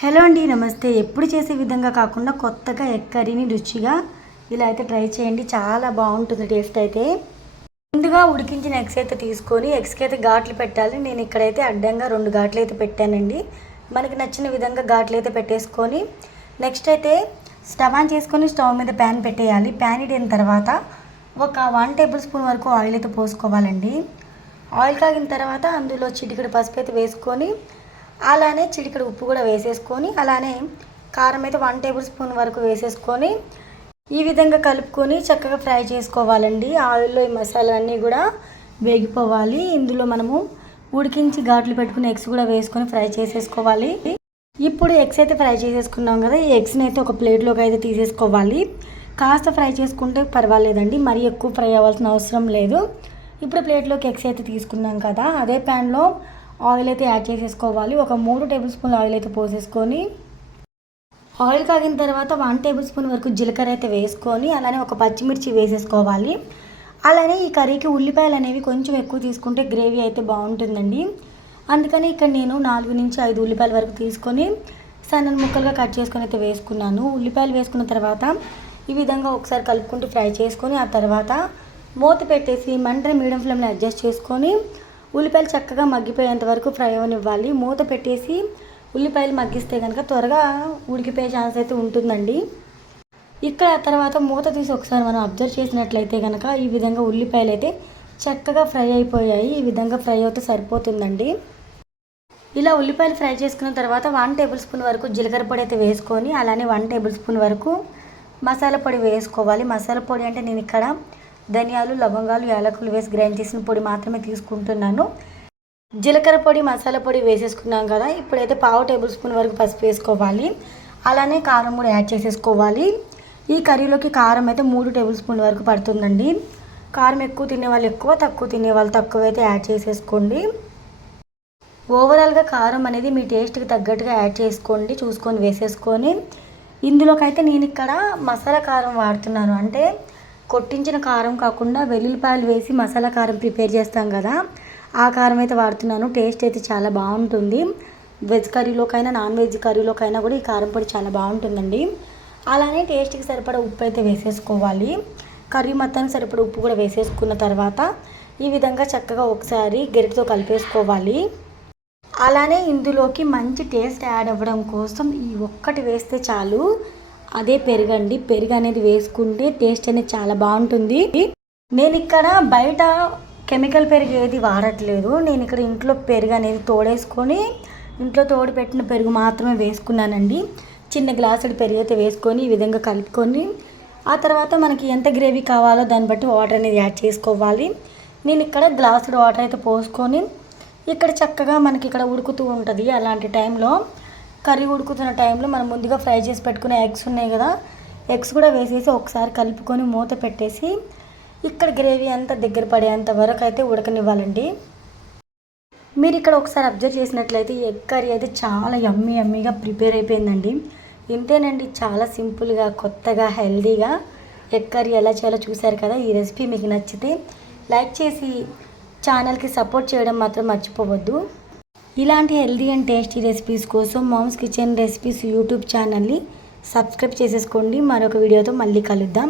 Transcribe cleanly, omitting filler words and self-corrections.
Hello అండి, నమస్తే. ఎప్పుడు చేసే విధంగా కాకుండా కొత్తగా ఎగ్ కర్రీని రుచిగా ఇలా అయితే ట్రై చేయండి. చాలా బాగుంటుంది టేస్ట్ అయితే. ముందుగా ఉడికించిన ఎగ్స్ అయితే తీసుకొని ఎగ్స్కి అయితే ఘాట్లు పెట్టాలి. నేను ఇక్కడైతే అడ్డంగా 2 ఘాట్లు అయితే పెట్టానండి. మనకి నచ్చిన విధంగా ఘాట్లు అయితే పెట్టేసుకొని నెక్స్ట్ అయితే స్టవ్ ఆన్ చేసుకొని స్టవ్ మీద ప్యాన్ పెట్టేయాలి. ప్యాన్ ఇడిన తర్వాత ఒక 1 టేబుల్ స్పూన్ వరకు ఆయిల్ అయితే పోసుకోవాలండి. ఆయిల్ కాగిన తర్వాత అందులో చిటికెడు పసుపు అయితే వేసుకొని అలానే చిటికెడు ఉప్పు కూడా వేసేసుకొని అలానే కారం అయితే 1 టేబుల్ స్పూన్ వరకు వేసేసుకొని ఈ విధంగా కలుపుకొని చక్కగా ఫ్రై చేసుకోవాలండి. ఆయిల్లో ఈ మసాలాలన్నీ కూడా వేగిపోవాలి. ఇందులో మనము ఉడికించి ఘాట్లు పెట్టుకుని ఎగ్స్ కూడా వేసుకొని ఫ్రై చేసేసుకోవాలి. ఇప్పుడు ఎగ్స్ అయితే ఫ్రై చేసేసుకున్నాం కదా, ఈ ఎగ్స్ని అయితే ఒక ప్లేట్లోకి అయితే తీసేసుకోవాలి. కాస్త ఫ్రై చేసుకుంటే పర్వాలేదండి, మరీ ఎక్కువ ఫ్రై అవ్వాల్సిన అవసరం లేదు. ఇప్పుడు ప్లేట్లోకి ఎగ్స్ అయితే తీసుకున్నాం కదా, అదే ప్యాన్లో ఆయిల్ అయితే యాడ్ చేసేసుకోవాలి. ఒక 3 టేబుల్ స్పూన్ల ఆయిల్ అయితే పోసేసుకొని ఆయిల్ కాగిన తర్వాత 1 టేబుల్ స్పూన్ వరకు జీలకర్ర అయితే వేసుకొని అలానే ఒక పచ్చిమిర్చి వేసేసుకోవాలి. అలానే ఈ కర్రీకి ఉల్లిపాయలు అనేవి కొంచెం ఎక్కువ తీసుకుంటే గ్రేవీ అయితే బాగుంటుందండి. అందుకని ఇక్కడ నేను 4 నుంచి 5 ఉల్లిపాయల వరకు తీసుకొని సన్న ముక్కలుగా కట్ చేసుకొని అయితే వేసుకున్నాను. ఉల్లిపాయలు వేసుకున్న తర్వాత ఈ విధంగా ఒకసారి కలుపుకుంటూ ఫ్రై చేసుకొని ఆ తర్వాత మూత పెట్టేసి మంటని మీడియం ఫ్లేమ్లో అడ్జస్ట్ చేసుకొని ఉల్లిపాయలు చక్కగా మగ్గిపోయేంత వరకు ఫ్రై అవ్వనివ్వాలి. మూత పెట్టేసి ఉల్లిపాయలు మగ్గిస్తే కనుక త్వరగా ఉడికిపోయే ఛాన్స్ అయితే ఉంటుందండి. ఇక్కడ తర్వాత మూత తీసి ఒకసారి మనం అబ్జర్వ్ చేసినట్లయితే కనుక ఈ విధంగా ఉల్లిపాయలు అయితే చక్కగా ఫ్రై అయిపోయాయి. ఈ విధంగా ఫ్రై అవుతే సరిపోతుందండి. ఇలా ఉల్లిపాయలు ఫ్రై చేసుకున్న తర్వాత 1 టేబుల్ స్పూన్ వరకు జీలకర్ర పొడి అయితే వేసుకొని అలానే 1 టేబుల్ స్పూన్ వరకు మసాలా పొడి వేసుకోవాలి. మసాలా పొడి అంటే నేను ఇక్కడ ధనియాలు, లవంగాలు, యాలకులు వేసి గ్రైండ్ చేసిన పొడి మాత్రమే తీసుకుంటున్నాను. జీలకర్ర పొడి, మసాలా పొడి వేసేసుకున్నాం కదా, ఇప్పుడైతే 1/2 టేబుల్ స్పూన్ వరకు పసుపు వేసుకోవాలి. అలానే కారం కూడా యాడ్ చేసేసుకోవాలి. ఈ కర్రీలోకి కారం అయితే 3 టేబుల్ స్పూన్ వరకు పడుతుందండి. కారం ఎక్కువ తినేవాళ్ళు ఎక్కువ, తక్కువ తినేవాళ్ళు తక్కువ అయితే యాడ్ చేసేసుకోండి. ఓవరాల్గా కారం అనేది మీ టేస్ట్కి తగ్గట్టుగా యాడ్ చేసుకోండి, చూసుకొని వేసేసుకొని ఇందులోకైతే నేను ఇక్కడ మసాలా కారం వాడుతున్నాను. అంటే కొట్టించిన కారం కాకుండా వెల్లుల్లిపాయలు వేసి మసాలా కారం ప్రిపేర్ చేస్తాం కదా, ఆ కారం అయితే వాడుతున్నాను. టేస్ట్ అయితే చాలా బాగుంటుంది. వెజ్ కర్రీలోకైనా నాన్ వెజ్ కర్రీలోకైనా కూడా ఈ కారం పొడి చాలా బాగుంటుందండి. అలానే టేస్ట్కి సరిపడా ఉప్పు అయితే వేసేసుకోవాలి. కర్రీ మొత్తానికి సరిపడా ఉప్పు కూడా వేసేసుకున్న తర్వాత ఈ విధంగా చక్కగా ఒకసారి గరిటెతో కలిపేసుకోవాలి. అలానే ఇందులోకి మంచి టేస్ట్ యాడ్ అవ్వడం కోసం ఈ ఒక్కటి వేస్తే చాలు, అదే పెరుగండి. పెరుగు అనేది వేసుకుంటే టేస్ట్ అనేది చాలా బాగుంటుంది. నేను ఇక్కడ బయట కెమికల్ పెరుగు ఏది వాడట్లేదు. నేను ఇక్కడ ఇంట్లో పెరుగు అనేది తోడేసుకొని ఇంట్లో తోడు పెట్టిన పెరుగు మాత్రమే వేసుకున్నానండి. చిన్న గ్లాసుడు పెరుగు అయితే వేసుకొని ఈ విధంగా కలుపుకొని ఆ తర్వాత మనకి ఎంత గ్రేవీ కావాలో దాన్ని బట్టి వాటర్ అనేది యాడ్ చేసుకోవాలి. నేను ఇక్కడ గ్లాసుడు వాటర్ అయితే పోసుకొని ఇక్కడ చక్కగా మనకి ఇక్కడ ఉడుకుతూ ఉంటుంది. అలాంటి టైంలో కర్రీ ఉడుకుతున్న టైంలో మనం ముందుగా ఫ్రై చేసి పెట్టుకునే ఎగ్స్ ఉన్నాయి కదా, ఎగ్స్ కూడా వేసేసి ఒకసారి కలుపుకొని మూత పెట్టేసి ఇక్కడ గ్రేవీ అంతా దగ్గర పడేంత వరకు అయితే ఉడకనివ్వాలండి. మీరు ఇక్కడ ఒకసారి అబ్జర్వ్ చేసినట్లయితే ఈ ఎగ్ కర్రీ అయితే చాలా యమ్మీగా ప్రిపేర్ అయిపోయిందండి. ఇంతేనండి, చాలా సింపుల్గా కొత్తగా హెల్దీగా ఎగ్ కర్రీ ఎలా చేయాలో చూశారు కదా. ఈ రెసిపీ మీకు నచ్చితే లైక్ చేసి ఛానల్కి సపోర్ట్ చేయడం మాత్రం మర్చిపోవద్దు. ఇలాంటి హెల్దీ అండ్ టేస్టీ రెసిపీస్ కోసం మామ్స్ కిచెన్ రెసిపీస్ యూట్యూబ్ ఛానల్ని సబ్స్క్రైబ్ చేసేసుకోండి. మరొక వీడియోతో మళ్ళీ కలుద్దాం.